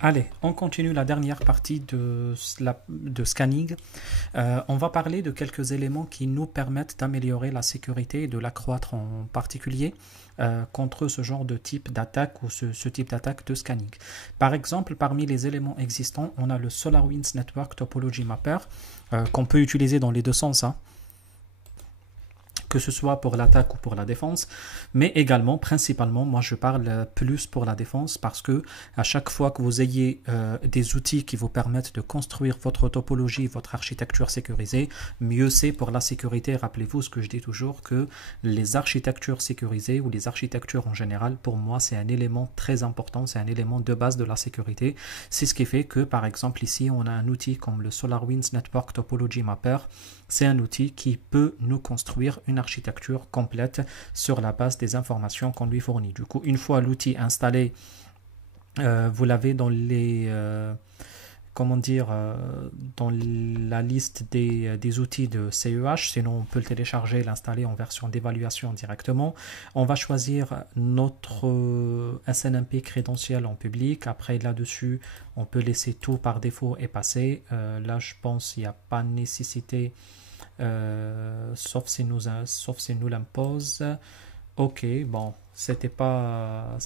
Allez, on continue la dernière partie de scanning. On va parler de quelques éléments qui nous permettent d'améliorer la sécurité et de l'accroître en particulier contre ce genre de type d'attaque ou ce type d'attaque de scanning. Par exemple, parmi les éléments existants, on a le SolarWinds Network Topology Mapper qu'on peut utiliser dans les deux sens, hein, que ce soit pour l'attaque ou pour la défense, mais également, principalement, moi je parle plus pour la défense parce que à chaque fois que vous ayez des outils qui vous permettent de construire votre topologie, votre architecture sécurisée, mieux c'est pour la sécurité. Rappelez-vous ce que je dis toujours, que les architectures sécurisées ou les architectures en général, pour moi, c'est un élément très important, c'est un élément de base de la sécurité. C'est ce qui fait que, par exemple, ici, on a un outil comme le SolarWinds Network Topology Mapper. C'est un outil qui peut nous construire une architecture complète sur la base des informations qu'on lui fournit. Du coup, une fois l'outil installé, vous l'avez dans les comment dire dans la liste des outils de CEH, sinon on peut le télécharger et l'installer en version d'évaluation directement. On va choisir notre SNMP crédentiel en public. Après là-dessus, on peut laisser tout par défaut et passer. Là, je pense qu'il n'y a pas nécessité sauf si nous l'impose. Ok, bon, c'était pas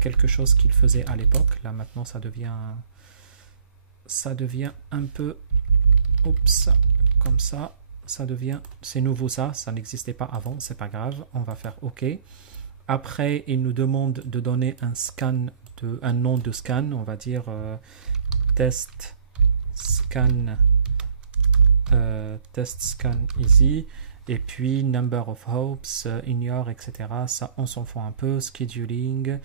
quelque chose qu'il faisait à l'époque. Là maintenant, ça devient un peu, oups, comme ça. Ça devient, c'est nouveau ça n'existait pas avant, c'est pas grave. On va faire OK. Après, il nous demande de donner un nom de scan. On va dire test scan test scan easy, et puis number of hops, ignore, etc. Ça, on s'en fout un peu. Scheduling,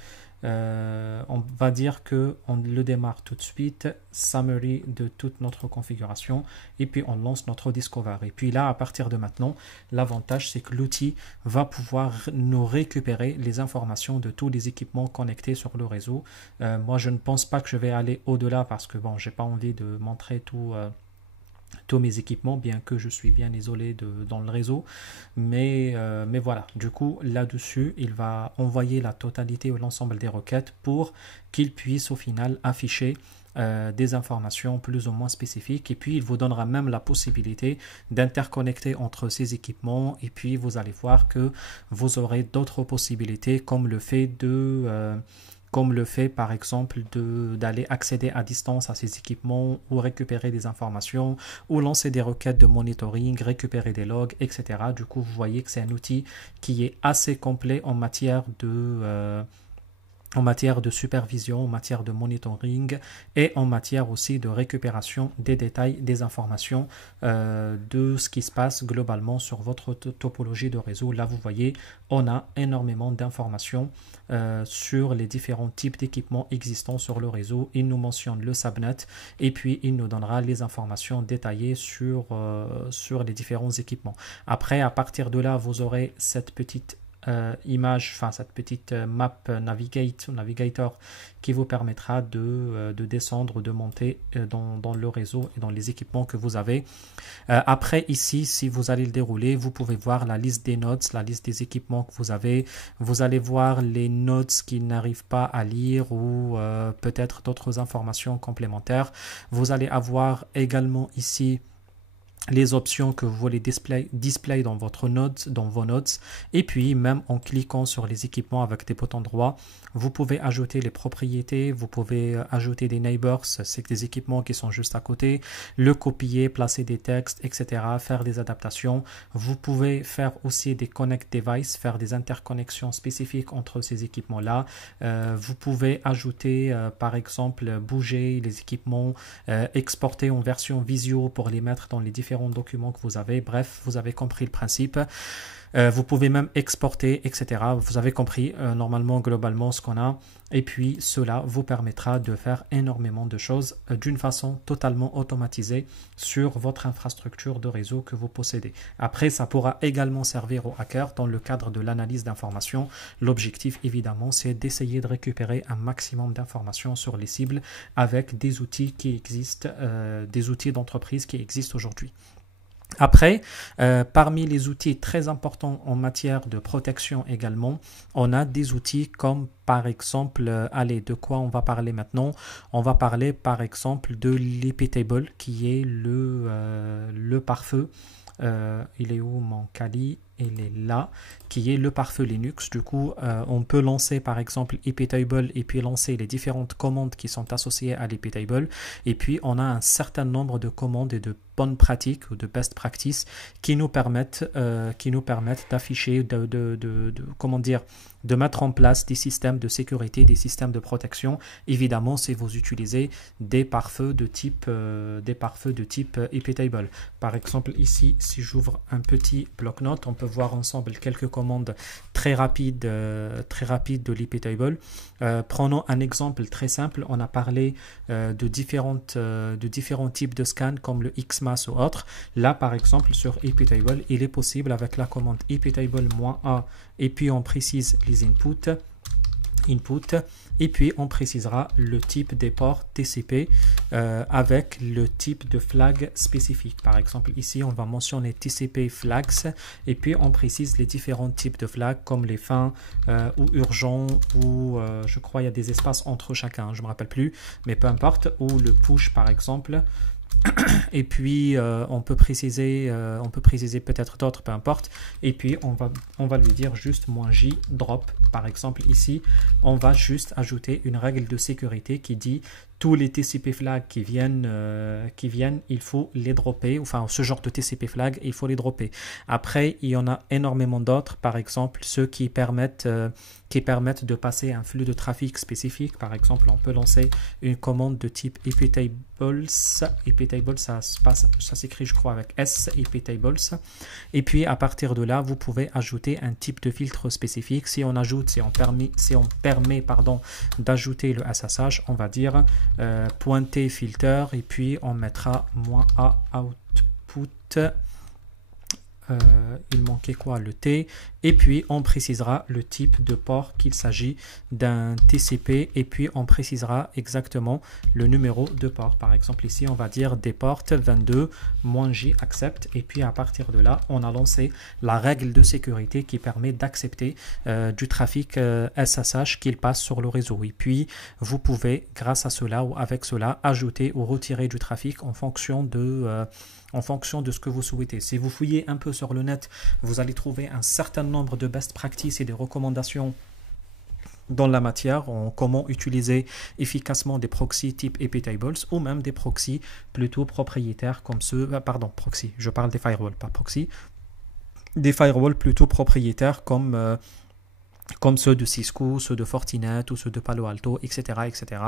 on va dire que on le démarre tout de suite. Summary de toute notre configuration, et puis on lance notre discover. Et puis là, à partir de maintenant, l'avantage, c'est que l'outil va pouvoir nous récupérer les informations de tous les équipements connectés sur le réseau. Moi, je ne pense pas que je vais aller au-delà parce que bon, j'ai pas envie de montrer tous mes équipements, bien que je suis bien isolé dans le réseau. Mais voilà, du coup, là-dessus, il va envoyer la totalité ou l'ensemble des requêtes pour qu'il puisse au final afficher des informations plus ou moins spécifiques, et puis il vous donnera même la possibilité d'interconnecter entre ces équipements, et puis vous allez voir que vous aurez d'autres possibilités comme le fait par exemple d'aller accéder à distance à ces équipements ou récupérer des informations ou lancer des requêtes de monitoring, récupérer des logs, etc. Du coup, vous voyez que c'est un outil qui est assez complet en matière de supervision, en matière de monitoring et en matière aussi de récupération des détails, des informations de ce qui se passe globalement sur votre topologie de réseau. Là, vous voyez, on a énormément d'informations sur les différents types d'équipements existants sur le réseau. Il nous mentionne le subnet et puis il nous donnera les informations détaillées sur les différents équipements. Après, à partir de là, vous aurez cette petite cette petite map navigator qui vous permettra de descendre, de monter dans le réseau et dans les équipements que vous avez. Après, ici, si vous allez le dérouler, vous pouvez voir la liste des nodes, la liste des équipements que vous avez. Vous allez voir les nodes qui n'arrivent pas à lire ou peut-être d'autres informations complémentaires. Vous allez avoir également ici les options que vous voulez display dans vos nodes, et puis même en cliquant sur les équipements avec des boutons droits, vous pouvez ajouter les propriétés, vous pouvez ajouter des neighbors, c'est des équipements qui sont juste à côté, le copier, placer des textes, etc., faire des adaptations. Vous pouvez faire aussi des connect devices, faire des interconnexions spécifiques entre ces équipements-là. Vous pouvez ajouter, par exemple, bouger les équipements, exporter en version visio pour les mettre dans les différents documents que vous avez. Bref, vous avez compris le principe. Vous pouvez même exporter, etc. Vous avez compris normalement, globalement, ce qu'on a. Et puis, cela vous permettra de faire énormément de choses d'une façon totalement automatisée sur votre infrastructure de réseau que vous possédez. Après, ça pourra également servir aux hackers dans le cadre de l'analyse d'informations. L'objectif, évidemment, c'est d'essayer de récupérer un maximum d'informations sur les cibles avec des outils qui existent, des outils d'entreprise qui existent aujourd'hui. Après, parmi les outils très importants en matière de protection également, on a des outils comme par exemple, allez, de quoi on va parler maintenant? On va parler par exemple de l'Epitable qui est le pare-feu. Il est où mon Kali? Il est là, qui est le pare-feu Linux. Du coup, on peut lancer par exemple iptable et puis lancer les différentes commandes qui sont associées à l'iptable. Et puis, on a un certain nombre de commandes et de bonnes pratiques ou de best practices qui nous permettent d'afficher, comment dire, de mettre en place des systèmes de sécurité, des systèmes de protection. Évidemment, si vous utilisez des pare-feux de type, iptable. Par exemple, ici, si j'ouvre un petit bloc-notes, on peut voir ensemble quelques commandes très rapides de l'iptable. Prenons un exemple très simple. On a parlé de différents types de scans comme le XMAS ou autre. Là, par exemple, sur iptable, il est possible avec la commande iptable-a et puis on précise les inputs, et puis on précisera le type des ports TCP avec le type de flag spécifique. Par exemple, ici, on va mentionner TCP flags et puis on précise les différents types de flags comme les fins ou urgents ou je crois il y a des espaces entre chacun, je ne me rappelle plus, mais peu importe, ou le push par exemple. Et puis on peut préciser peut-être d'autres, peu importe. Et puis on va lui dire juste -j drop. Par exemple ici, on va juste ajouter une règle de sécurité qui dit tous les TCP flags qui viennent, il faut les dropper. Enfin, ce genre de TCP flag, il faut les dropper. Après, il y en a énormément d'autres. Par exemple, ceux qui permettent de passer un flux de trafic spécifique. Par exemple, on peut lancer une commande de type iptables. Iptables, ça s'écrit, je crois, avec S, iptables. Et puis, à partir de là, vous pouvez ajouter un type de filtre spécifique. Si on permet d'ajouter le SSH, on va dire pointer filter et puis on mettra -a output. Il manquait quoi? Le T. Et puis on précisera le type de port, qu'il s'agit d'un TCP, et puis on précisera exactement le numéro de port. Par exemple ici on va dire des ports 22 -j accept, et puis à partir de là on a lancé la règle de sécurité qui permet d'accepter du trafic SSH qu'il passe sur le réseau. Et puis vous pouvez grâce à cela ou avec cela ajouter ou retirer du trafic en fonction de ce que vous souhaitez. Si vous fouillez un peu sur le net, vous allez trouver un certain nombre de best practices et des recommandations dans la matière en comment utiliser efficacement des proxys type iptables ou même des proxys plutôt propriétaires comme ceux, proxy, je parle des firewalls, pas proxy, des firewalls plutôt propriétaires comme ceux de Cisco, ceux de Fortinet ou ceux de Palo Alto, etc. etc.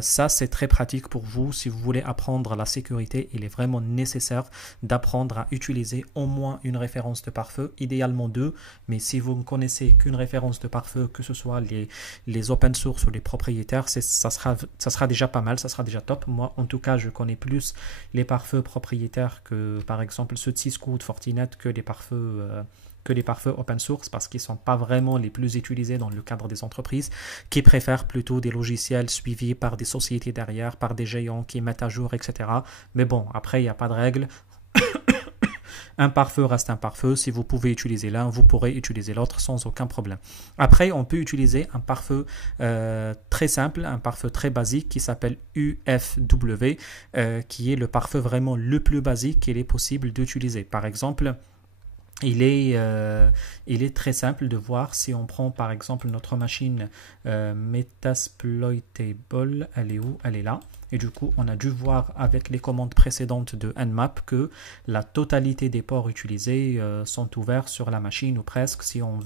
Ça, c'est très pratique pour vous. Si vous voulez apprendre la sécurité, il est vraiment nécessaire d'apprendre à utiliser au moins une référence de pare-feu, idéalement deux, mais si vous ne connaissez qu'une référence de pare-feu, que ce soit les open source ou les propriétaires, ça sera déjà pas mal, ça sera déjà top. Moi, en tout cas, je connais plus les pare-feux propriétaires que, par exemple, ceux de Cisco ou de Fortinet que les pare-feux open source, parce qu'ils ne sont pas vraiment les plus utilisés dans le cadre des entreprises qui préfèrent plutôt des logiciels suivis par des sociétés derrière, par des géants qui mettent à jour, etc. Mais bon, après, il n'y a pas de règle. Un pare-feu reste un pare-feu. Si vous pouvez utiliser l'un, vous pourrez utiliser l'autre sans aucun problème. Après, on peut utiliser un pare-feu très simple, un pare-feu très basique qui s'appelle UFW, qui est le pare-feu vraiment le plus basique qu'il est possible d'utiliser. Par exemple, il est très simple de voir si on prend par exemple notre machine Metasploitable, elle est où? Elle est là. Et du coup, on a dû voir avec les commandes précédentes de Nmap que la totalité des ports utilisés sont ouverts sur la machine ou presque. Si on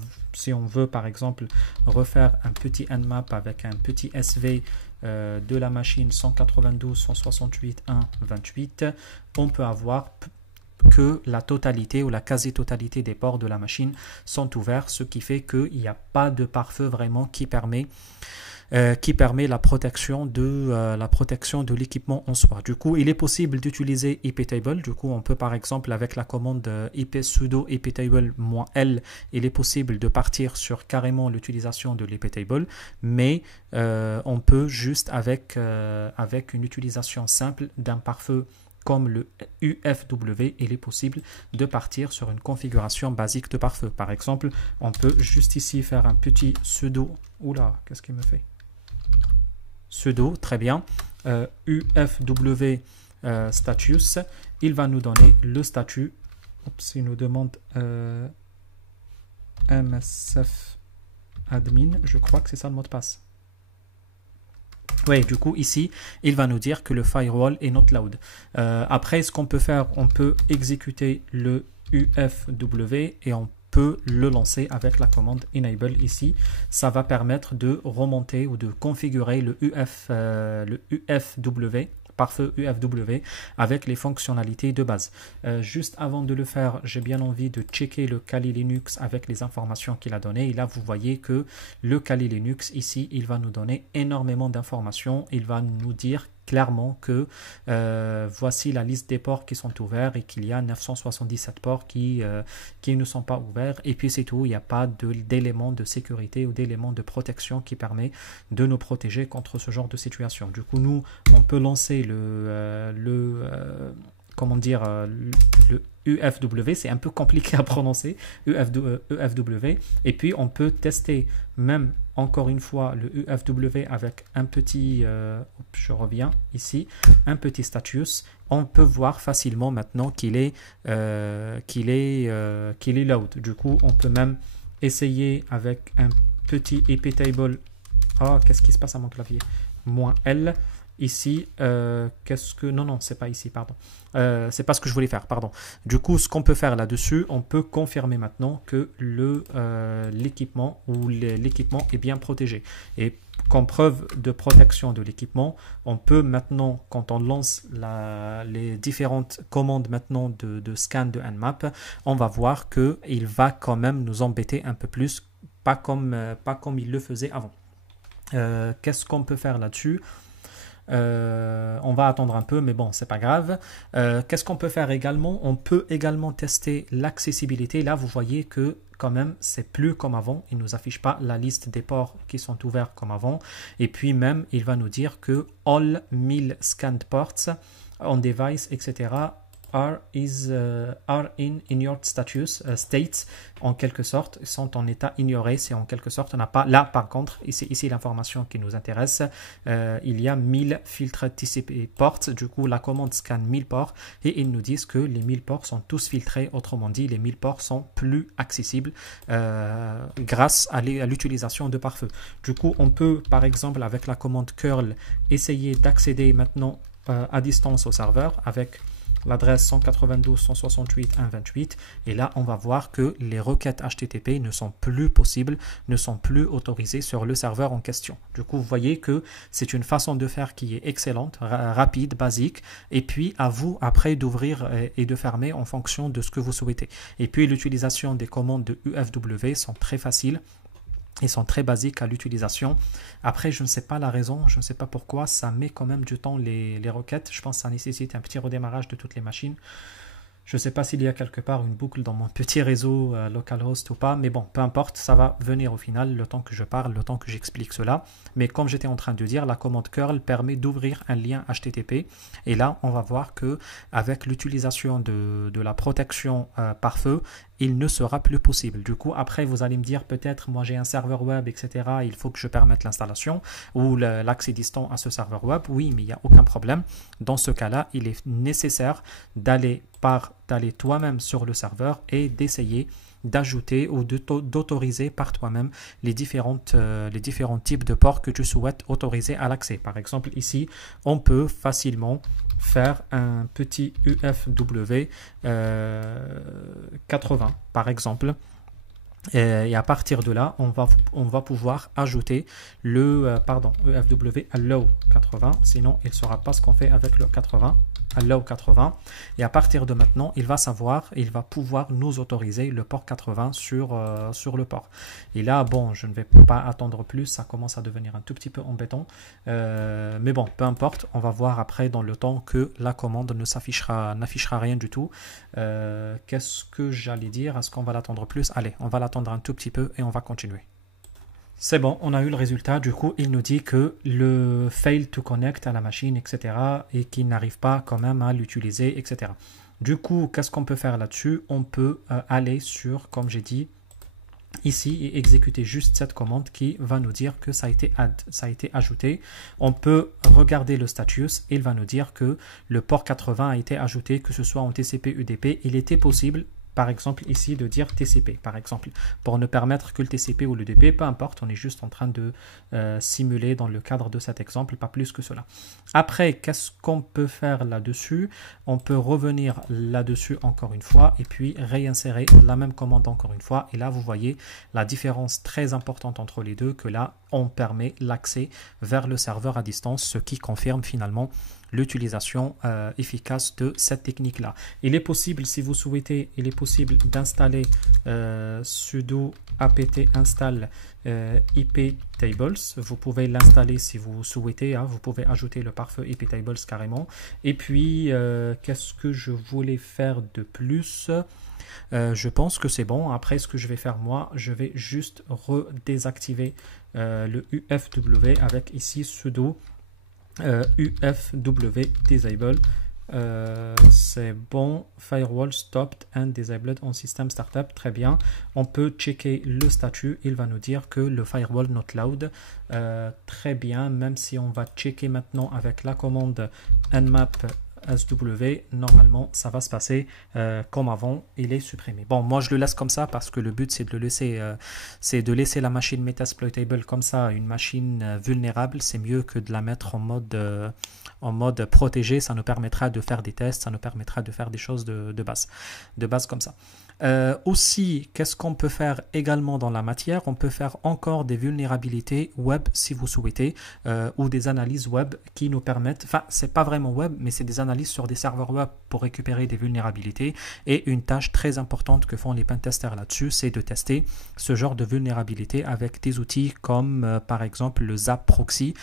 veut par exemple refaire un petit Nmap avec un petit SV de la machine 192.168.1.28, on peut avoir que la totalité ou la quasi-totalité des ports de la machine sont ouverts, ce qui fait qu'il n'y a pas de pare-feu vraiment qui permet la protection de l'équipement en soi. Du coup, il est possible d'utiliser iptable. Du coup, on peut par exemple avec la commande ip sudo iptable -l, il est possible de partir sur carrément l'utilisation de l'iptable, mais on peut juste avec une utilisation simple d'un pare-feu comme le UFW, il est possible de partir sur une configuration basique de pare-feu. Par exemple, on peut juste ici faire un petit sudo. Oula, qu'est-ce qu'il me fait? Sudo, très bien. UFW status. Il va nous donner le statut. Oups, il nous demande MSF admin. Je crois que c'est ça le mot de passe. Oui, du coup, ici, il va nous dire que le firewall est not loud. Après, ce qu'on peut faire, on peut exécuter le UFW et on peut le lancer avec la commande enable ici. Ça va permettre de remonter ou de configurer le UFW, pare-feu UFW, avec les fonctionnalités de base. Juste avant de le faire, j'ai bien envie de checker le Kali Linux avec les informations qu'il a données. Et là, vous voyez que le Kali Linux, ici, il va nous donner énormément d'informations. Il va nous dire clairement que voici la liste des ports qui sont ouverts et qu'il y a 977 ports qui ne sont pas ouverts. Et puis c'est tout, il n'y a pas d'éléments de sécurité ou d'éléments de protection qui permet de nous protéger contre ce genre de situation. Du coup, nous, on peut lancer comment dire, le UFW, c'est un peu compliqué à prononcer, UFW, et puis on peut tester même encore une fois le UFW avec un petit, je reviens ici, un petit status. On peut voir facilement maintenant qu'il est loud. Du coup, on peut même essayer avec un petit IP table. Ah, qu'est-ce qui se passe à mon clavier? -L. Ici, qu'est-ce que... Non, c'est pas ici, pardon. C'est pas ce que je voulais faire, pardon. Du coup, ce qu'on peut faire là-dessus, on peut confirmer maintenant que l'équipement est bien protégé. Et comme preuve de protection de l'équipement, on peut maintenant, quand on lance les différentes commandes maintenant de scan de Nmap, on va voir qu'il va quand même nous embêter un peu plus, pas comme il le faisait avant. Qu'est-ce qu'on peut faire là-dessus? On va attendre un peu, mais bon, c'est pas grave. Qu'est-ce qu'on peut faire également? On peut également tester l'accessibilité. Là, vous voyez que quand même, c'est plus comme avant. Il ne nous affiche pas la liste des ports qui sont ouverts comme avant. Et puis même, il va nous dire que all 1000 scanned ports on device, etc. are in ignored status, state, en quelque sorte, sont en état ignoré. C'est en quelque sorte, on n'a pas, là par contre, ici l'information qui nous intéresse, il y a 1000 filtres TCP ports, du coup la commande scanne 1000 ports et ils nous disent que les 1000 ports sont tous filtrés, autrement dit les 1000 ports sont plus accessibles grâce à l'utilisation de pare-feu. Du coup on peut par exemple avec la commande curl essayer d'accéder maintenant à distance au serveur avec l'adresse 192.168.1.28 et là on va voir que les requêtes HTTP ne sont plus possibles, ne sont plus autorisées sur le serveur en question. Du coup vous voyez que c'est une façon de faire qui est excellente, rapide, basique, et puis à vous après d'ouvrir et de fermer en fonction de ce que vous souhaitez. Et puis l'utilisation des commandes de UFW sont très faciles. Ils sont très basiques à l'utilisation. Après, je ne sais pas la raison, je ne sais pas pourquoi, ça met quand même du temps les requêtes. Je pense que ça nécessite un petit redémarrage de toutes les machines. Je ne sais pas s'il y a quelque part une boucle dans mon petit réseau localhost ou pas, mais bon, peu importe, ça va venir au final, le temps que je parle, le temps que j'explique cela. Mais comme j'étais en train de dire, la commande curl permet d'ouvrir un lien HTTP. Et là, on va voir que avec l'utilisation de la protection par feu, il ne sera plus possible. Du coup, après, vous allez me dire peut-être, moi j'ai un serveur web, etc. Il faut que je permette l'installation ou l'accès distant à ce serveur web. Oui, mais il n'y a aucun problème. Dans ce cas-là, il est nécessaire d'aller toi-même sur le serveur et d'essayer d'ajouter ou d'autoriser par toi-même les différents types de ports que tu souhaites autoriser à l'accès. Par exemple, ici, on peut facilement faire un petit UFW 80 par exemple. Et à partir de là, on va pouvoir ajouter le UFW allow 80, sinon il ne saura pas ce qu'on fait avec le 80. Allow 80 et à partir de maintenant il va pouvoir nous autoriser le port 80 sur le port. Et là bon, je ne vais pas attendre plus, ça commence à devenir un tout petit peu embêtant, mais bon, peu importe, on va voir après dans le temps que la commande n'affichera rien du tout. Qu'est-ce que j'allais dire? Est-ce qu'on va l'attendre plus? Allez, on va l'attendre un tout petit peu et on va continuer. C'est bon, on a eu le résultat. Du coup, il nous dit que le fail to connect à la machine, etc. et qu'il n'arrive pas quand même à l'utiliser, etc. Du coup, qu'est-ce qu'on peut faire là-dessus? On peut aller sur, comme j'ai dit, ici et exécuter juste cette commande qui va nous dire que ça a été ça a été ajouté. On peut regarder le status et il va nous dire que le port 80 a été ajouté, que ce soit en TCP UDP. Il était possible par exemple ici de dire TCP par exemple pour ne permettre que le TCP ou le UDP, peu importe, on est juste en train de simuler dans le cadre de cet exemple, pas plus que cela. Après, qu'est-ce qu'on peut faire là-dessus? On peut revenir là-dessus encore une fois et puis réinsérer la même commande encore une fois, et là vous voyez la différence très importante entre les deux, que là on permet l'accès vers le serveur à distance, ce qui confirme finalement l'utilisation efficace de cette technique-là. Il est possible, si vous souhaitez, il est possible d'installer sudo apt install iptables. Vous pouvez l'installer si vous souhaitez, hein. Vous pouvez ajouter le pare-feu iptables carrément. Et puis, qu'est-ce que je voulais faire de plus? Je pense que c'est bon. Après, ce que je vais faire moi, je vais juste redésactiver le UFW avec ici sudo UFW disable. C'est bon. Firewall stopped and disabled on system startup. Très bien. On peut checker le statut. Il va nous dire que le firewall not loud. Très bien. Même si on va checker maintenant avec la commande nmap SW, normalement ça va se passer comme avant, il est supprimé. Bon, moi je le laisse comme ça parce que le but c'est de le laisser, la machine metasploitable comme ça, une machine vulnérable. C'est mieux que de la mettre en mode protégé. Ça nous permettra de faire des tests, ça nous permettra de faire des choses de base comme ça. Aussi, qu'est-ce qu'on peut faire également dans la matière? On peut faire encore des vulnérabilités web si vous souhaitez, ou des analyses web qui nous permettent, enfin c'est pas vraiment web, mais c'est des analyses sur des serveurs web pour récupérer des vulnérabilités. Et une tâche très importante que font les pentesters là-dessus, c'est de tester ce genre de vulnérabilité avec des outils comme par exemple le Zap Proxy,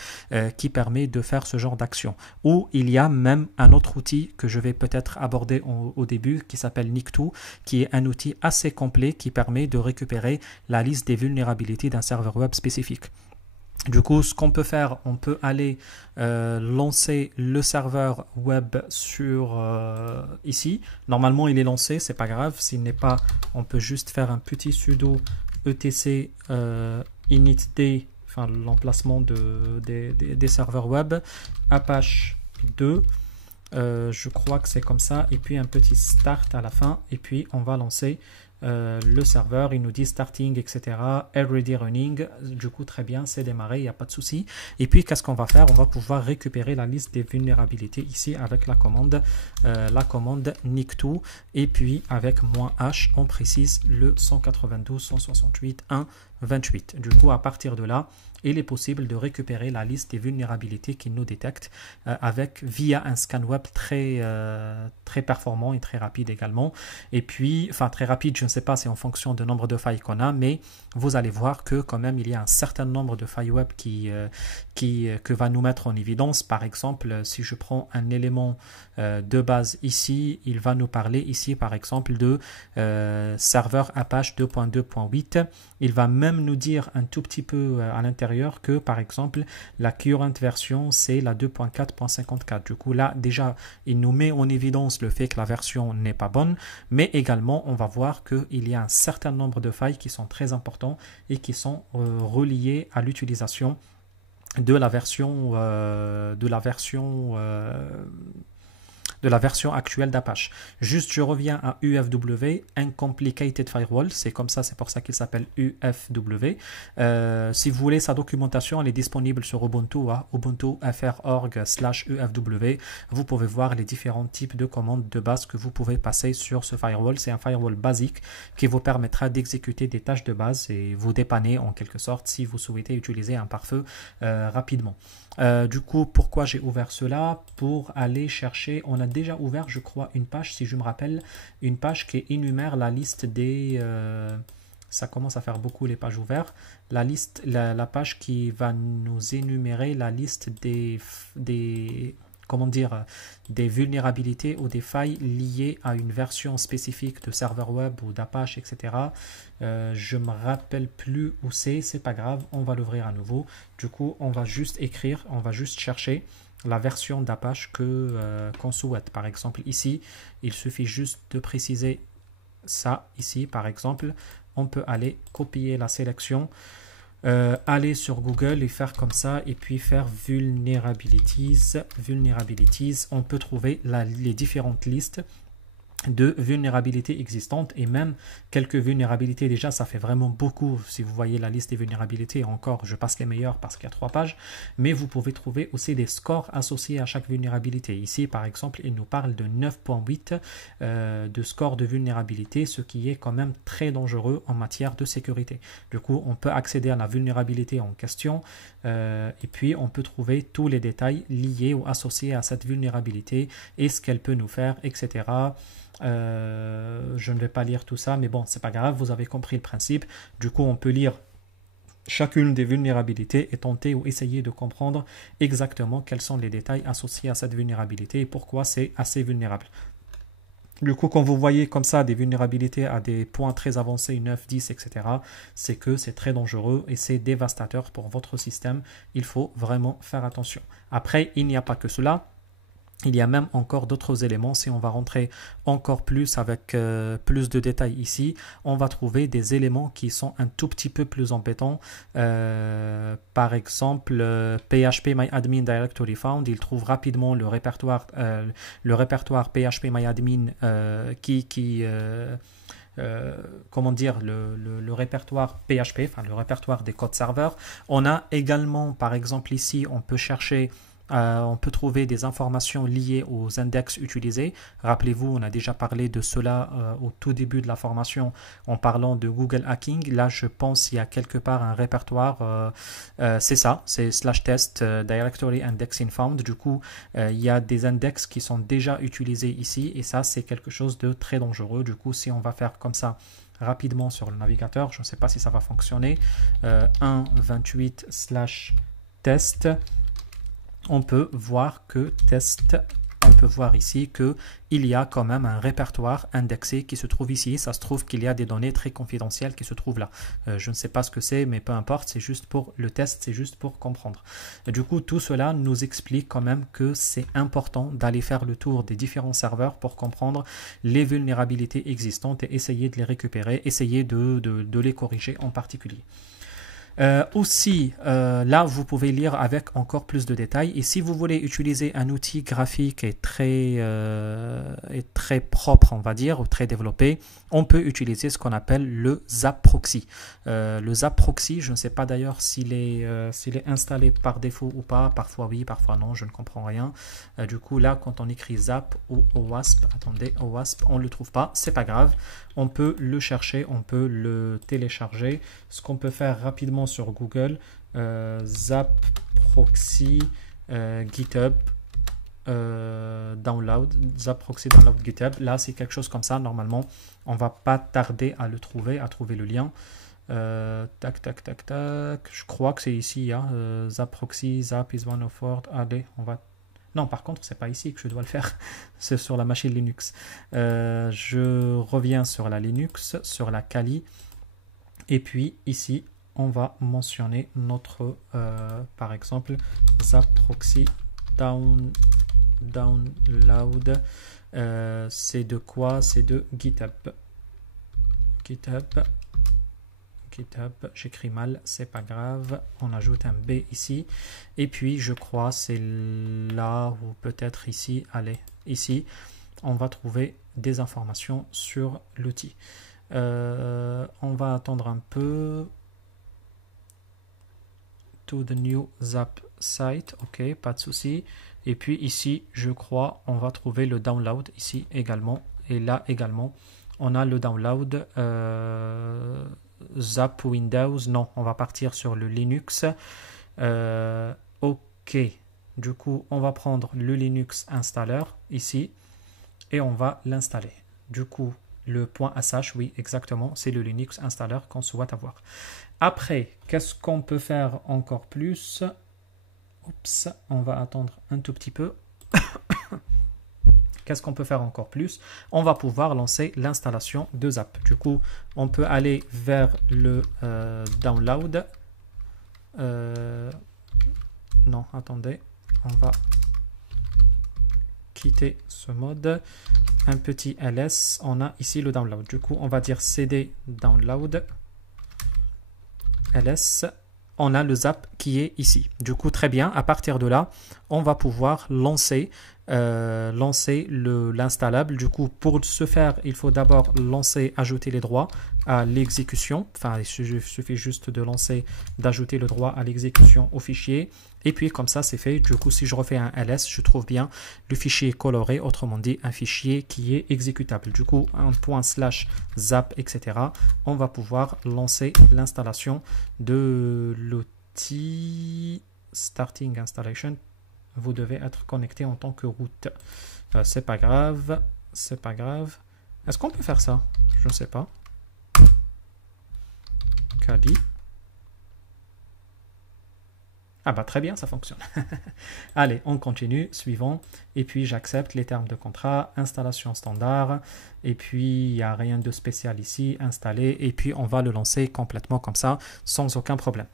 qui permet de faire ce genre d'action. Ou il y a même un autre outil que je vais peut-être aborder au début, qui s'appelle Nikto, qui est un outil assez complet qui permet de récupérer la liste des vulnérabilités d'un serveur web spécifique. Du coup, ce qu'on peut faire, on peut aller lancer le serveur web sur ici. Normalement, il est lancé, c'est pas grave. S'il n'est pas, on peut juste faire un petit sudo etc initd, enfin l'emplacement des serveurs web, Apache 2. Je crois que c'est comme ça, et puis un petit start à la fin, et puis on va lancer le serveur. Il nous dit starting, etc. Already running. Du coup, très bien, c'est démarré, il n'y a pas de souci. Et puis, qu'est-ce qu'on va faire? On va pouvoir récupérer la liste des vulnérabilités ici avec la commande nikto. Et puis, avec -h, on précise le 192.168.1.28. Du coup, à partir de là, il est possible de récupérer la liste des vulnérabilités qu'il nous détecte via un scan web très performant et très rapide également. Et puis, enfin très rapide, je ne sais pas, c'est en fonction du nombre de failles qu'on a, mais vous allez voir que quand même il y a un certain nombre de failles web que va nous mettre en évidence. Par exemple, si je prends un élément de base ici, il va nous parler ici par exemple de serveur Apache 2.2.8. Il va même nous dire un tout petit peu à l'intérieur que par exemple la current version c'est la 2.4.54. Du coup là déjà il nous met en évidence le fait que la version n'est pas bonne, mais également on va voir qu'il y a un certain nombre de failles qui sont très importants et qui sont reliées à l'utilisation de la version actuelle d'Apache. Juste, je reviens à UFW, Uncomplicated Firewall, c'est comme ça, c'est pour ça qu'il s'appelle UFW. Si vous voulez sa documentation, elle est disponible sur Ubuntu, hein, ubuntu.fr/org/UFW. Vous pouvez voir les différents types de commandes de base que vous pouvez passer sur ce firewall. C'est un firewall basique qui vous permettra d'exécuter des tâches de base et vous dépanner en quelque sorte si vous souhaitez utiliser un pare-feu rapidement. Du coup, pourquoi j'ai ouvert cela? Pour aller chercher, on a déjà ouvert, je crois, une page, si je me rappelle, une page qui énumère la liste des... ça commence à faire beaucoup les pages ouvertes. La page qui va nous énumérer la liste des comment dire, des vulnérabilités ou des failles liées à une version spécifique de serveur web ou d'Apache, etc. Je me rappelle plus où c'est pas grave, on va l'ouvrir à nouveau. Du coup, on va juste écrire, on va juste chercher la version d'Apache qu'on souhaite. Par exemple, ici, il suffit juste de préciser ça. Ici, par exemple, on peut aller copier la sélection, aller sur Google et faire comme ça, et puis faire vulnerabilities. On peut trouver les différentes listes de vulnérabilités existantes et même quelques vulnérabilités. Déjà, ça fait vraiment beaucoup. Si vous voyez la liste des vulnérabilités, encore, je passe les meilleures parce qu'il y a 3 pages, mais vous pouvez trouver aussi des scores associés à chaque vulnérabilité. Ici, par exemple, il nous parle de 9.8 de score de vulnérabilité, ce qui est quand même très dangereux en matière de sécurité. Du coup, on peut accéder à la vulnérabilité en question et puis on peut trouver tous les détails liés ou associés à cette vulnérabilité et ce qu'elle peut nous faire, etc. Je ne vais pas lire tout ça, mais bon, c'est pas grave, vous avez compris le principe. Du coup, on peut lire chacune des vulnérabilités et tenter ou essayer de comprendre exactement quels sont les détails associés à cette vulnérabilité et pourquoi c'est assez vulnérable. Du coup, quand vous voyez comme ça des vulnérabilités à des points très avancés, 9, 10, etc., c'est que c'est très dangereux et c'est dévastateur pour votre système. Il faut vraiment faire attention. Après, il n'y a pas que cela. Il y a même encore d'autres éléments. Si on va rentrer encore plus avec plus de détails ici, on va trouver des éléments qui sont un tout petit peu plus embêtants. Par exemple, PHP MyAdmin Directory Found, il trouve rapidement le répertoire PHP MyAdmin comment dire, le répertoire PHP, enfin le répertoire des codes serveurs. On a également, par exemple ici, on peut chercher on peut trouver des informations liées aux index utilisés. Rappelez-vous, on a déjà parlé de cela au tout début de la formation en parlant de Google Hacking. Là, je pense qu'il y a quelque part un répertoire. C'est ça, c'est /test directory indexing found. Du coup, il y a des index qui sont déjà utilisés ici et ça, c'est quelque chose de très dangereux. Du coup, si on va faire comme ça rapidement sur le navigateur, je ne sais pas si ça va fonctionner, 1.28/test, on peut voir que on peut voir ici qu'il y a quand même un répertoire indexé qui se trouve ici. Ça se trouve qu'il y a des données très confidentielles qui se trouvent là. Je ne sais pas ce que c'est, mais peu importe, c'est juste pour le test, c'est juste pour comprendre. Et du coup, tout cela nous explique quand même que c'est important d'aller faire le tour des différents serveurs pour comprendre les vulnérabilités existantes et essayer de les récupérer, essayer de les corriger en particulier. Aussi, là, vous pouvez lire avec encore plus de détails. Et si vous voulez utiliser un outil graphique et très propre, on va dire, ou très développé, on peut utiliser ce qu'on appelle le Zap Proxy. Le Zap Proxy, je ne sais pas d'ailleurs s'il est installé par défaut ou pas. Parfois oui, parfois non, je ne comprends rien. Du coup, là, quand on écrit Zap ou OWASP, attendez, OWASP, on ne le trouve pas, c'est pas grave. On peut le chercher, on peut le télécharger. Ce qu'on peut faire rapidement sur Google, Zap Proxy GitHub download, Zap Proxy download GitHub. Là, c'est quelque chose comme ça. Normalement, on va pas tarder à le trouver, à trouver le lien. Tac. Je crois que c'est ici. Hein, Zap Proxy, Zap is one of four. Allez, on va. Non, par contre, c'est pas ici que je dois le faire. C'est sur la machine Linux. Je reviens sur la Linux, sur la Kali. Et puis ici, on va mentionner notre, par exemple, Zap Proxy download. C'est de quoi? C'est de GitHub. GitHub, j'écris mal, c'est pas grave. On ajoute un B ici. Et puis, je crois, c'est là ou peut-être ici. Allez, ici, on va trouver des informations sur l'outil. On va attendre un peu. To the new Zap site, ok, pas de souci. Et puis ici, je crois, on va trouver le download ici également. Et là également, on a le download Zap Windows. Non, on va partir sur le Linux. Ok, du coup, on va prendre le Linux installer ici et on va l'installer. Du coup, le .sh, oui, exactement, c'est le Linux installer qu'on souhaite avoir. Après, qu'est-ce qu'on peut faire encore plus? Oups, on va attendre un tout petit peu. Qu'est-ce qu'on peut faire encore plus? On va pouvoir lancer l'installation de Zap. Du coup, on peut aller vers le download. Non, attendez. On va quitter ce mode. Un petit ls. On a ici le download. Du coup, on va dire cd download ls. On a le Zap qui est ici. Du coup, très bien. À partir de là, on va pouvoir lancer l'installable. Du coup, pour ce faire, il faut d'abord ajouter les droits à l'exécution. Enfin, il suffit juste d'ajouter le droit à l'exécution au fichier. Et puis, comme ça, c'est fait. Du coup, si je refais un ls, je trouve bien le fichier coloré, autrement dit, un fichier qui est exécutable. Du coup, un / zap, etc. On va pouvoir lancer l'installation de l'outil Starting Installation. Vous devez être connecté en tant que root. C'est pas grave. C'est pas grave. Est-ce qu'on peut faire ça? Je ne sais pas. Kali. Ah bah très bien, ça fonctionne. Allez, on continue. Suivant. Et puis j'accepte les termes de contrat. Installation standard. Et puis il n'y a rien de spécial ici. Installer. Et puis on va le lancer complètement comme ça, sans aucun problème.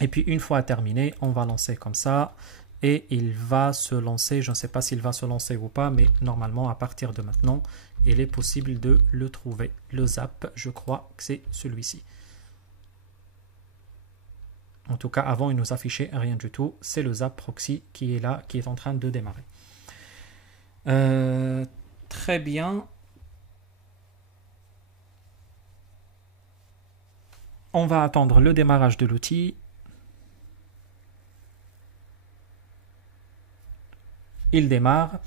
Et puis une fois terminé, on va lancer comme ça. Et il va se lancer, je ne sais pas s'il va se lancer ou pas, mais normalement, à partir de maintenant, il est possible de le trouver. Le Zap, je crois que c'est celui-ci. En tout cas, avant, il nous affichait rien du tout. C'est le Zap Proxy qui est là, qui est en train de démarrer. Très bien. On va attendre le démarrage de l'outil. Il démarre.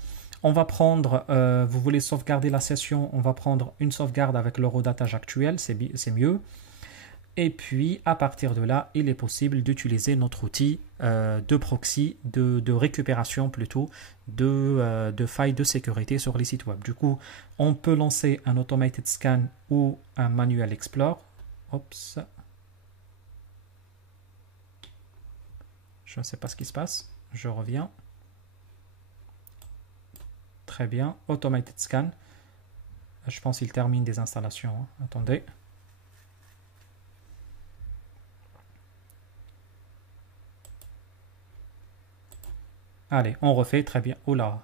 On va prendre, vous voulez sauvegarder la session, on va prendre une sauvegarde avec l'eurodatage actuel, c'est mieux. Et puis, à partir de là, il est possible d'utiliser notre outil de proxy, de récupération plutôt, de failles de sécurité sur les sites web. Du coup, on peut lancer un automated scan ou un manual explore. Oups. Je ne sais pas ce qui se passe. Je reviens. Très bien. Automated scan. Je pense qu'il termine des installations. Hein. Attendez. Allez, on refait. Très bien. Oh là.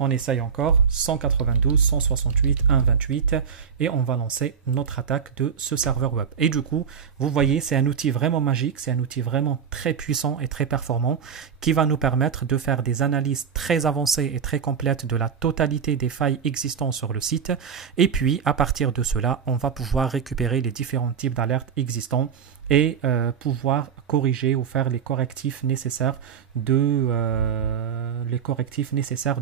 On essaye encore. 192, 168, 128. Et on va lancer notre attaque de ce serveur web. Et du coup, vous voyez, c'est un outil vraiment magique. C'est un outil vraiment très puissant et très performant qui va nous permettre de faire des analyses très avancées et très complètes de la totalité des failles existantes sur le site. Et puis, à partir de cela, on va pouvoir récupérer les différents types d'alertes existants et pouvoir corriger ou faire les correctifs nécessaires de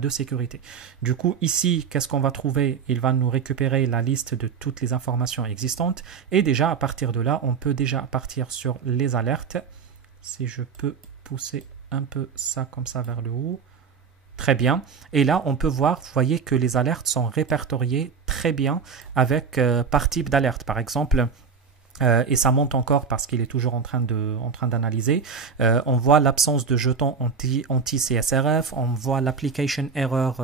sécurité. Du coup, ici, qu'est-ce qu'on va trouver? Il va nous récupérer la liste de toutes les informations existantes et déjà, à partir de là, on peut déjà partir sur les alertes. Si je peux pousser un peu ça comme ça vers le haut. Très bien. Et là, on peut voir, vous voyez que les alertes sont répertoriées très bien avec par type d'alerte. Par exemple, et ça monte encore parce qu'il est toujours en train d'analyser. On voit l'absence de jetons anti-CSRF, on voit l'application error,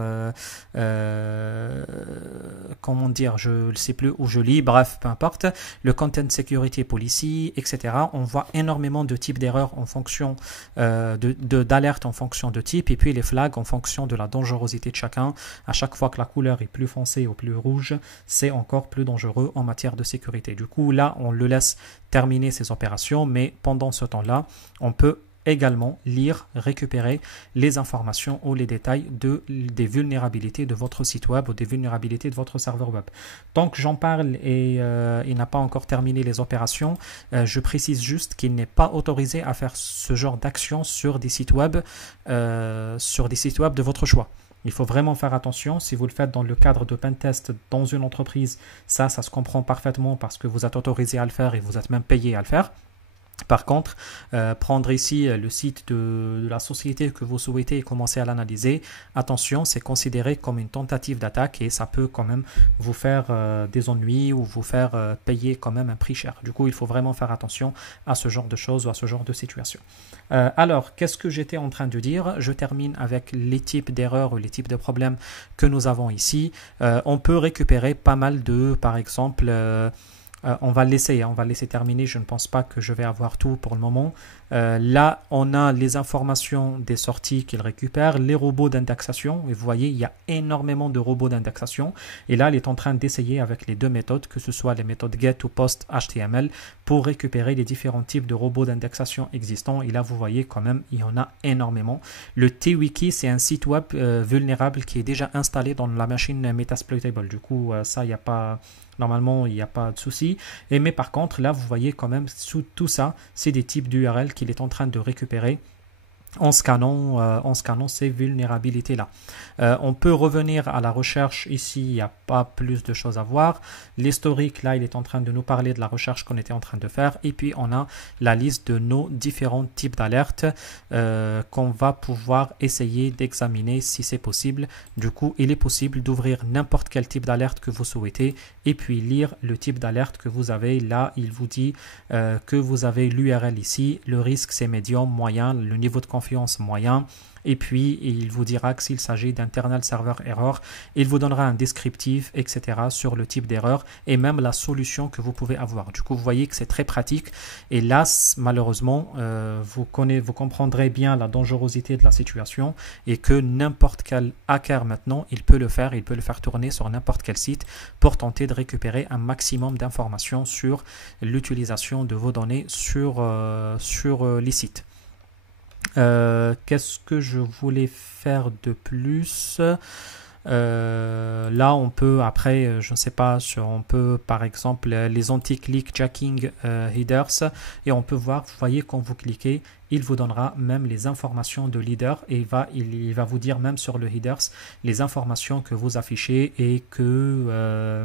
comment dire, je ne sais plus où je lis, bref, peu importe, le content security policy, etc. On voit énormément de types d'erreurs en fonction d'alerte en fonction de type, et puis les flags en fonction de la dangerosité de chacun. À chaque fois que la couleur est plus foncée ou plus rouge, c'est encore plus dangereux en matière de sécurité. Du coup, là, on le laisse terminer ses opérations, mais pendant ce temps-là, on peut également lire, récupérer les informations ou les détails des vulnérabilités de votre site web ou des vulnérabilités de votre serveur web. Tant que j'en parle et il n'a pas encore terminé les opérations, je précise juste qu'il n'est pas autorisé à faire ce genre d'action sur des sites web, de votre choix. Il faut vraiment faire attention. Si vous le faites dans le cadre de pentest dans une entreprise, ça se comprend parfaitement parce que vous êtes autorisé à le faire et vous êtes même payé à le faire. Par contre, prendre ici le site de la société que vous souhaitez et commencer à l'analyser, attention, c'est considéré comme une tentative d'attaque et ça peut quand même vous faire des ennuis ou vous faire payer quand même un prix cher. Du coup, il faut vraiment faire attention à ce genre de choses ou à ce genre de situation. Alors, qu'est-ce que j'étais en train de dire? Je termine avec les types d'erreurs ou les types de problèmes que nous avons ici. On peut récupérer pas mal de, par exemple, on va le laisser terminer. Je ne pense pas que je vais avoir tout pour le moment. Là, on a les informations des sorties qu'il récupère, les robots d'indexation. Et vous voyez, il y a énormément de robots d'indexation. Et là, il est en train d'essayer avec les deux méthodes, que ce soit les méthodes get ou post HTML, pour récupérer les différents types de robots d'indexation existants. Et là, vous voyez quand même, il y en a énormément. Le TWiki, c'est un site web vulnérable qui est déjà installé dans la machine Metasploitable. Du coup, ça, il n'y a pas... Normalement, il n'y a pas de souci. Mais par contre, là, vous voyez quand même, sous tout ça, c'est des types d'URL qu'il est en train de récupérer en scannant ces vulnérabilités-là. On peut revenir à la recherche. Ici, il n'y a pas plus de choses à voir. L'historique, là, il est en train de nous parler de la recherche qu'on était en train de faire. Et puis, on a la liste de nos différents types d'alertes qu'on va pouvoir essayer d'examiner si c'est possible. Du coup, il est possible d'ouvrir n'importe quel type d'alerte que vous souhaitez et puis lire le type d'alerte que vous avez. Là, il vous dit que vous avez l'URL ici. Le risque, c'est médium, moyen. Le niveau de confiance moyen, et puis il vous dira que s'il s'agit d'internal server error, il vous donnera un descriptif, etc. sur le type d'erreur et même la solution que vous pouvez avoir. Du coup, vous voyez que c'est très pratique et là, malheureusement, vous comprendrez bien la dangerosité de la situation et que n'importe quel hacker maintenant, il peut le faire tourner sur n'importe quel site pour tenter de récupérer un maximum d'informations sur l'utilisation de vos données sur les sites. Qu'est-ce que je voulais faire de plus? Là, on peut, après, je ne sais pas, on peut par exemple les anti-click jacking headers et on peut voir, vous voyez, quand vous cliquez, il vous donnera même les informations de leader et il va vous dire même sur le headers les informations que vous affichez et que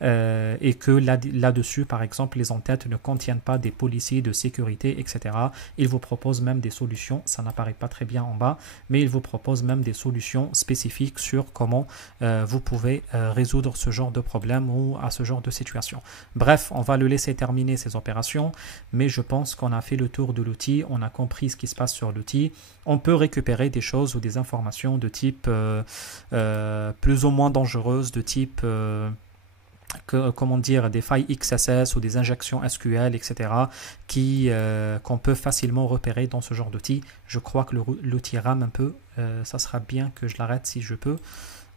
là-dessus, par exemple, les en-têtes ne contiennent pas des policiers de sécurité, etc. Il vous propose même des solutions, ça n'apparaît pas très bien en bas, mais il vous propose même des solutions spécifiques sur comment vous pouvez résoudre ce genre de problème ou à ce genre de situation. Bref, on va le laisser terminer ses opérations, mais je pense qu'on a fait le tour de l'outil, on a compris ce qui se passe sur l'outil. On peut récupérer des choses ou des informations de type plus ou moins dangereuses, de type... comment dire, des failles XSS ou des injections SQL, etc. Qu'on peut facilement repérer dans ce genre d'outil. Je crois que l'outil rame un peu. Ça sera bien que je l'arrête si je peux.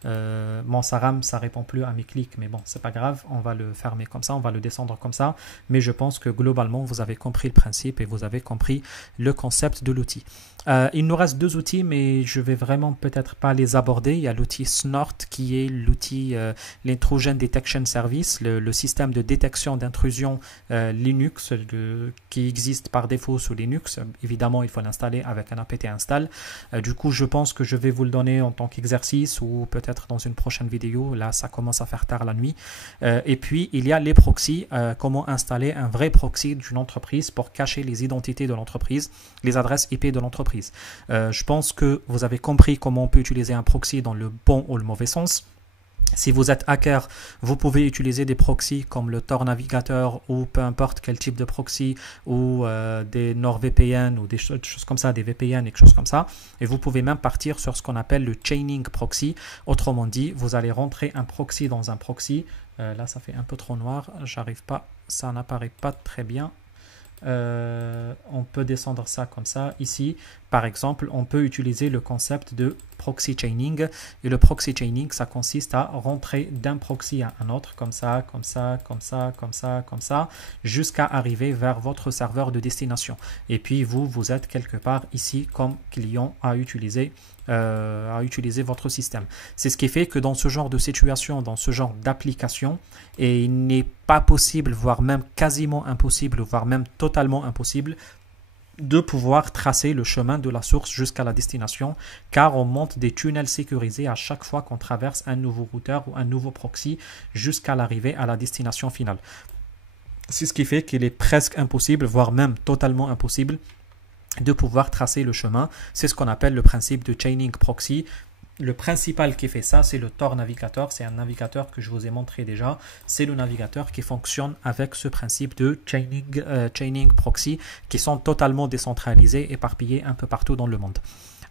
Bon, ça rame, ça répond plus à mes clics, mais bon, c'est pas grave, on va le fermer comme ça, on va le descendre comme ça, mais je pense que globalement, vous avez compris le principe et vous avez compris le concept de l'outil. Il nous reste deux outils, mais je vais vraiment peut-être pas les aborder. Il y a l'outil Snort qui est l'outil l'Intrusion Detection Service, le système de détection d'intrusion Linux qui existe par défaut sous Linux. Évidemment, il faut l'installer avec un apt install. Du coup, je pense que je vais vous le donner en tant qu'exercice ou peut-être dans une prochaine vidéo. Là, ça commence à faire tard la nuit. Et puis, il y a les proxys. Comment installer un vrai proxy d'une entreprise pour cacher les identités de l'entreprise, les adresses IP de l'entreprise. Je pense que vous avez compris comment on peut utiliser un proxy dans le bon ou le mauvais sens. Si vous êtes hacker, vous pouvez utiliser des proxys comme le Tor Navigator ou peu importe quel type de proxy ou des NordVPN ou des choses comme ça, des VPN et quelque chose comme ça. Et vous pouvez même partir sur ce qu'on appelle le chaining proxy. Autrement dit, vous allez rentrer un proxy dans un proxy. Là, ça fait un peu trop noir. J'arrive pas, ça n'apparaît pas très bien. On peut descendre ça comme ça. Ici, par exemple, on peut utiliser le concept de proxy chaining. Et le proxy chaining, ça consiste à rentrer d'un proxy à un autre, comme ça, comme ça, comme ça, comme ça, comme ça, jusqu'à arriver vers votre serveur de destination. Et puis, vous êtes quelque part ici comme client à utiliser votre système. C'est ce qui fait que dans ce genre de situation, dans ce genre d'application, et il n'est pas possible, voire même quasiment impossible, voire même totalement impossible, de pouvoir tracer le chemin de la source jusqu'à la destination, car on monte des tunnels sécurisés à chaque fois qu'on traverse un nouveau routeur ou un nouveau proxy jusqu'à l'arrivée à la destination finale. C'est ce qui fait qu'il est presque impossible, voire même totalement impossible, de pouvoir tracer le chemin. C'est ce qu'on appelle le principe de chaining proxy. Le principal qui fait ça, c'est le Tor Navigator. C'est un navigateur que je vous ai montré déjà. C'est le navigateur qui fonctionne avec ce principe de chaining proxy, qui sont totalement décentralisés, éparpillés un peu partout dans le monde.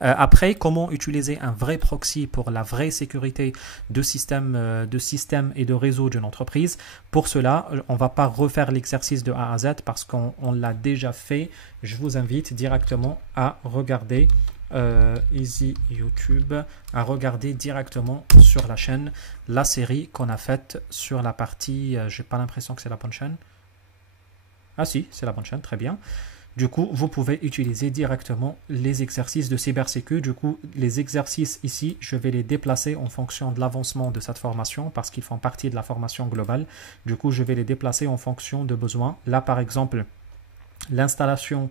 Après, comment utiliser un vrai proxy pour la vraie sécurité de système et de réseau d'une entreprise? Pour cela, on ne va pas refaire l'exercice de A à Z parce qu'on l'a déjà fait. Je vous invite directement à regarder Easy YouTube, à regarder directement sur la chaîne la série qu'on a faite sur la partie, j'ai pas l'impression que c'est la bonne chaîne. Ah si, c'est la bonne chaîne, très bien. Du coup, vous pouvez utiliser directement les exercices de cybersécu. Du coup, les exercices ici, je vais les déplacer en fonction de l'avancement de cette formation parce qu'ils font partie de la formation globale. Du coup, je vais les déplacer en fonction de besoins. Là, par exemple, l'installation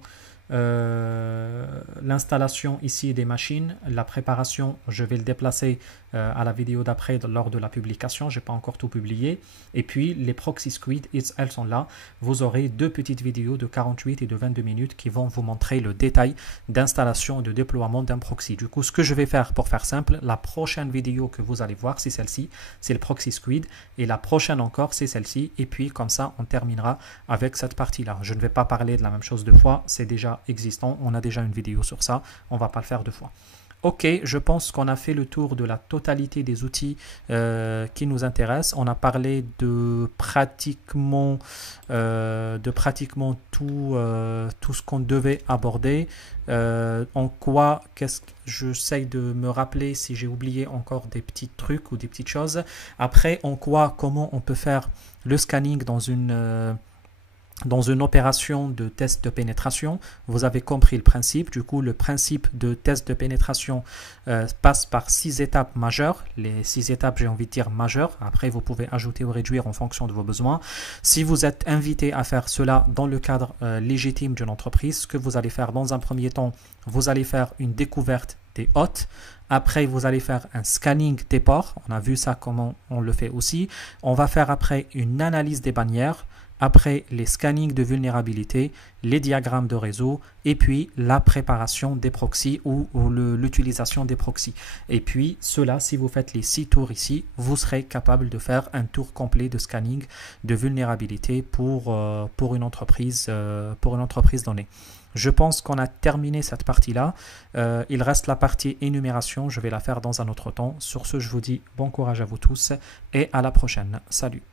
ici des machines, la préparation, je vais le déplacer à la vidéo d'après lors de la publication. Je n'ai pas encore tout publié. Et puis les proxy squid, elles sont là. Vous aurez deux petites vidéos de 48 et de 22 minutes qui vont vous montrer le détail d'installation et de déploiement d'un proxy. Du coup, ce que je vais faire pour faire simple, la prochaine vidéo que vous allez voir, c'est celle-ci, c'est le proxy squid. Et la prochaine encore, c'est celle-ci. Et puis comme ça, on terminera avec cette partie-là. Je ne vais pas parler de la même chose deux fois, c'est déjà existant. On a déjà une vidéo sur ça. On ne va pas le faire deux fois. Ok, je pense qu'on a fait le tour de la totalité des outils qui nous intéressent. On a parlé de pratiquement tout ce qu'on devait aborder. En quoi, j'essaye de me rappeler si j'ai oublié encore des petits trucs ou des petites choses. Après, comment on peut faire le scanning dans une opération de test de pénétration. Vous avez compris le principe. Du coup, le principe de test de pénétration passe par 6 étapes majeures. Les 6 étapes, j'ai envie de dire majeures. Après, vous pouvez ajouter ou réduire en fonction de vos besoins. Si vous êtes invité à faire cela dans le cadre légitime d'une entreprise, ce que vous allez faire dans un premier temps, vous allez faire une découverte des hôtes. Après, vous allez faire un scanning des ports. On a vu ça, comment on le fait aussi. On va faire après une analyse des bannières. Après, les scannings de vulnérabilité, les diagrammes de réseau et puis la préparation des proxys ou l'utilisation des proxys. Et puis, cela, si vous faites les 6 tours ici, vous serez capable de faire un tour complet de scanning de vulnérabilité pour une entreprise donnée. Je pense qu'on a terminé cette partie-là. Il reste la partie énumération. Je vais la faire dans un autre temps. Sur ce, je vous dis bon courage à vous tous et à la prochaine. Salut!